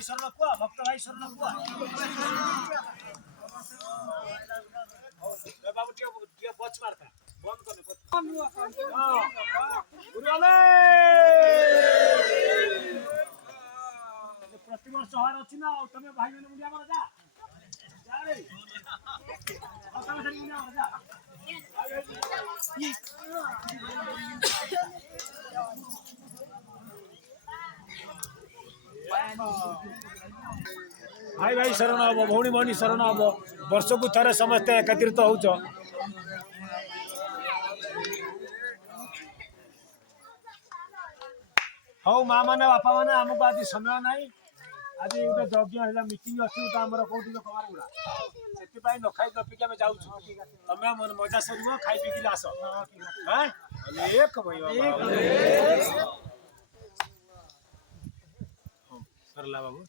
भाई शरण को भक्त भाई शरण को बाबू टिया बच मारता बंद करने गुरुवाले प्रतिवर्ष हर अछि ना तमे भाई माने मुंडिया मार जा जा रे तमे खड़ी मुंडिया मार जा भाई भाई शरण हम भौणी भौणी शरण हम वर्ष को थरे समस्ते एकत्रित होउछ हौ माँ माने बापा माने हमको आज समय नाही आज गोटे यज्ञ है मीटिंग अच्छी तो आम कौटी लोक गुड़ा से न खाई न पिक जाऊँ तमें मन मजा सर खाई पिक आस एक सरला बाबू